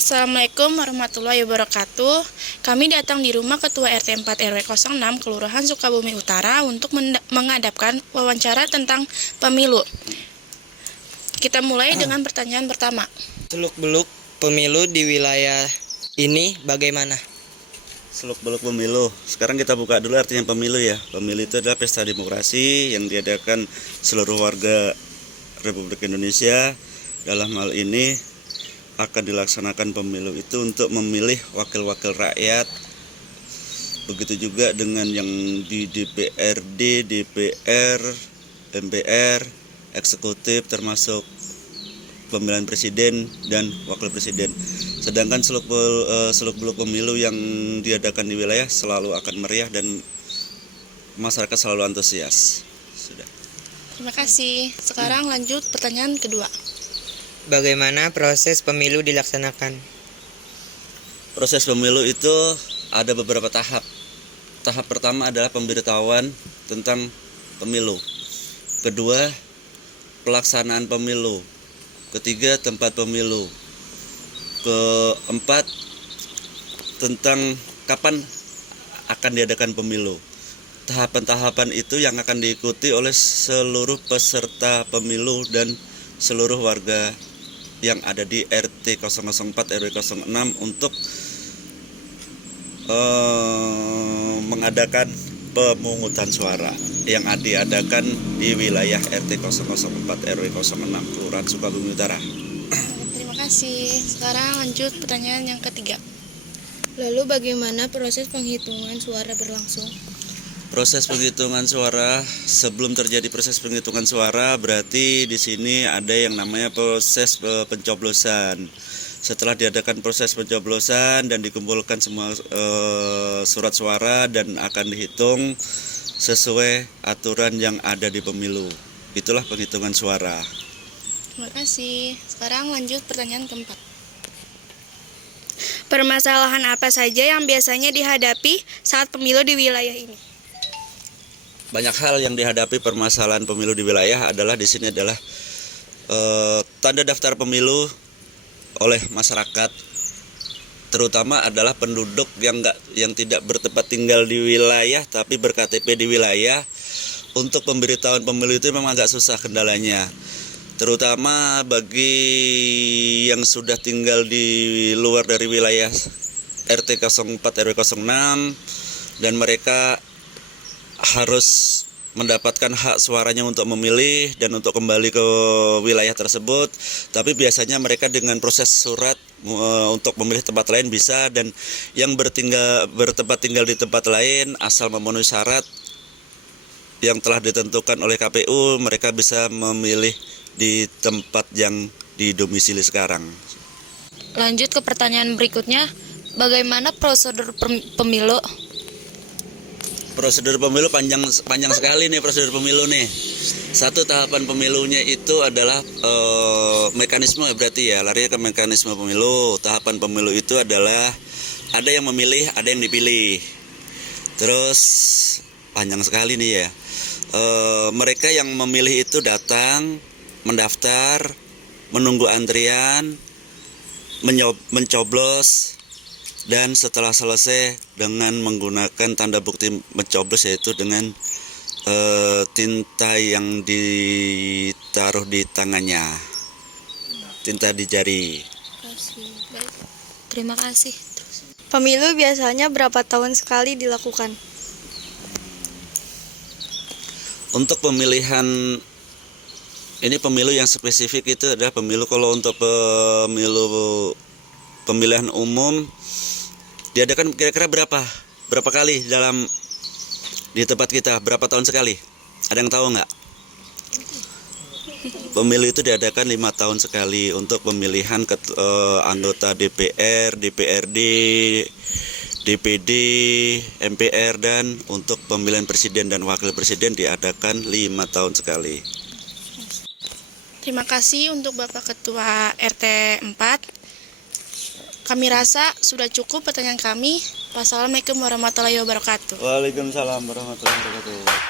Assalamualaikum warahmatullahi wabarakatuh. Kami datang di rumah Ketua RT 4 RW 06 Kelurahan Sukabumi Utara untuk mengadakan wawancara tentang pemilu. Kita mulai dengan pertanyaan pertama. Seluk-beluk pemilu di wilayah ini bagaimana? Seluk-beluk pemilu. Sekarang kita buka dulu artinya pemilu ya. Pemilu itu adalah pesta demokrasi yang diadakan seluruh warga Republik Indonesia. Dalam hal ini akan dilaksanakan pemilu itu untuk memilih wakil-wakil rakyat. Begitu juga dengan yang di DPRD, DPR, MPR, eksekutif termasuk pemilihan presiden dan wakil presiden. Sedangkan seluk-beluk pemilu yang diadakan di wilayah selalu akan meriah dan masyarakat selalu antusias. Sudah. Terima kasih. Sekarang lanjut pertanyaan kedua. Bagaimana proses pemilu dilaksanakan? Proses pemilu itu ada beberapa tahap. Tahap pertama adalah pemberitahuan tentang pemilu. Kedua, pelaksanaan pemilu. Ketiga, tempat pemilu. Keempat, tentang kapan akan diadakan pemilu. Tahapan-tahapan itu yang akan diikuti oleh seluruh peserta pemilu dan seluruh warga yang ada di RT 004 RW 06 untuk mengadakan pemungutan suara yang diadakan di wilayah RT 004 RW 06 Kelurahan Sukabumi Utara. Terima kasih. Sekarang lanjut pertanyaan yang ketiga. Lalu bagaimana proses penghitungan suara berlangsung? Proses penghitungan suara, sebelum terjadi proses penghitungan suara berarti di sini ada yang namanya proses pencoblosan. Setelah diadakan proses pencoblosan dan dikumpulkan semua surat suara dan akan dihitung sesuai aturan yang ada di pemilu. Itulah penghitungan suara. Terima kasih. Sekarang lanjut pertanyaan keempat. Permasalahan apa saja yang biasanya dihadapi saat pemilu di wilayah ini? Banyak hal yang dihadapi permasalahan pemilu di wilayah adalah di sini adalah tanda daftar pemilu oleh masyarakat, terutama adalah penduduk yang tidak bertempat tinggal di wilayah tapi ber-KTP di wilayah. Untuk pemberitahuan pemilu itu memang agak susah kendalanya, terutama bagi yang sudah tinggal di luar dari wilayah RT 04 RW 06 dan mereka harus mendapatkan hak suaranya untuk memilih dan untuk kembali ke wilayah tersebut. Tapi biasanya mereka dengan proses surat untuk memilih tempat lain bisa, dan yang bertempat tinggal di tempat lain asal memenuhi syarat yang telah ditentukan oleh KPU, mereka bisa memilih di tempat yang didomisili sekarang. Lanjut ke pertanyaan berikutnya, bagaimana prosedur pemilu? Prosedur pemilu panjang sekali nih prosedur pemilu nih. Satu tahapan pemilunya itu adalah mekanisme berarti ya, larinya ke mekanisme pemilu. Tahapan pemilu itu adalah ada yang memilih, ada yang dipilih. Terus panjang sekali nih ya. Mereka yang memilih itu datang, mendaftar, menunggu antrian, mencoblos. Dan setelah selesai dengan menggunakan tanda bukti mencoblos, yaitu dengan tinta yang ditaruh di tangannya, tinta di jari. Terima kasih. Pemilu biasanya berapa tahun sekali dilakukan? Untuk pemilihan ini pemilu yang spesifik itu adalah pemilu, kalau untuk pemilihan umum diadakan kira-kira berapa kali di tempat kita, berapa tahun sekali? Ada yang tahu nggak? Pemilu itu diadakan 5 tahun sekali untuk pemilihan anggota DPR, DPRD, DPD, MPR, dan untuk pemilihan presiden dan wakil presiden diadakan 5 tahun sekali. Terima kasih untuk Bapak Ketua RT 4. Kami rasa sudah cukup pertanyaan kami. Wassalamualaikum warahmatullahi wabarakatuh. Waalaikumsalam warahmatullahi wabarakatuh.